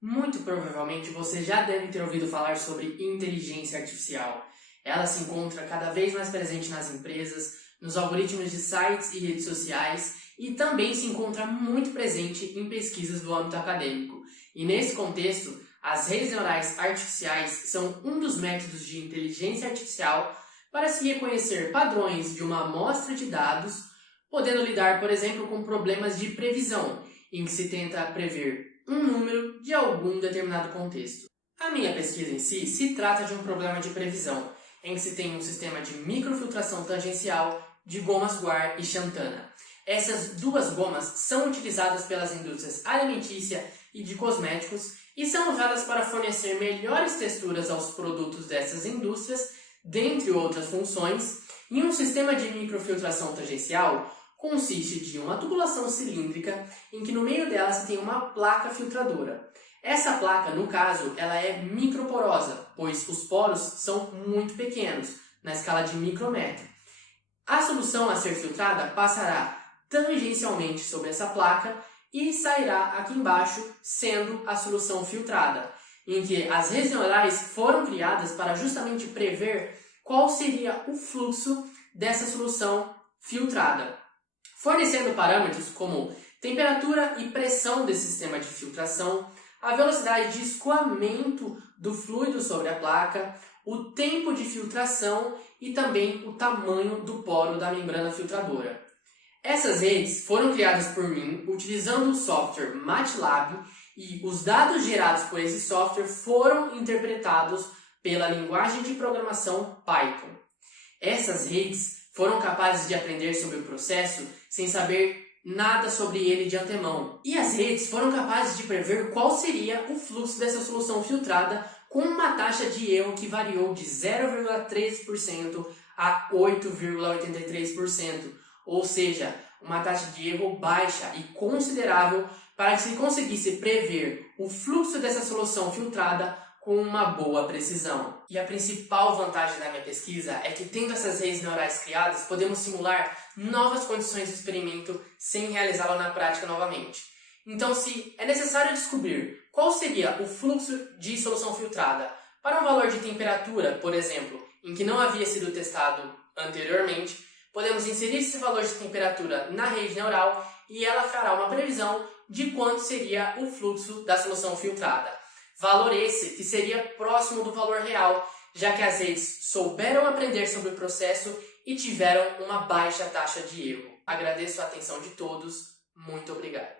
Muito provavelmente você já deve ter ouvido falar sobre inteligência artificial. Ela se encontra cada vez mais presente nas empresas, nos algoritmos de sites e redes sociais e também se encontra muito presente em pesquisas do âmbito acadêmico. E nesse contexto, as redes neurais artificiais são um dos métodos de inteligência artificial para se reconhecer padrões de uma amostra de dados, podendo lidar, por exemplo, com problemas de previsão, em que se tenta prever um número de algum determinado contexto. A minha pesquisa em si se trata de um problema de previsão, em que se tem um sistema de microfiltração tangencial de gomas guar e xantana. Essas duas gomas são utilizadas pelas indústrias alimentícia e de cosméticos e são usadas para fornecer melhores texturas aos produtos dessas indústrias, dentre outras funções, e um sistema de microfiltração tangencial consiste de uma tubulação cilíndrica em que no meio dela se tem uma placa filtradora. Essa placa, no caso, ela é microporosa, pois os poros são muito pequenos, na escala de micrômetro. A solução a ser filtrada passará tangencialmente sobre essa placa e sairá aqui embaixo, sendo a solução filtrada, em que as redes neurais foram criadas para justamente prever qual seria o fluxo dessa solução filtrada, fornecendo parâmetros como temperatura e pressão desse sistema de filtração, a velocidade de escoamento do fluido sobre a placa, o tempo de filtração e também o tamanho do poro da membrana filtradora. Essas redes foram criadas por mim utilizando o software MATLAB e os dados gerados por esse software foram interpretados pela linguagem de programação Python. Essas redes foram capazes de aprender sobre o processo sem saber nada sobre ele de antemão. E as redes foram capazes de prever qual seria o fluxo dessa solução filtrada com uma taxa de erro que variou de 0,13% a 8,83%, ou seja, uma taxa de erro baixa e considerável para que se conseguisse prever o fluxo dessa solução filtrada com uma boa precisão. E a principal vantagem da minha pesquisa é que, tendo essas redes neurais criadas, podemos simular novas condições de experimento sem realizá-lo na prática novamente. Então, se é necessário descobrir qual seria o fluxo de solução filtrada para um valor de temperatura, por exemplo, em que não havia sido testado anteriormente, podemos inserir esse valor de temperatura na rede neural e ela fará uma previsão de quanto seria o fluxo da solução filtrada. Valor esse que seria próximo do valor real, já que as redes souberam aprender sobre o processo e tiveram uma baixa taxa de erro. Agradeço a atenção de todos, muito obrigado.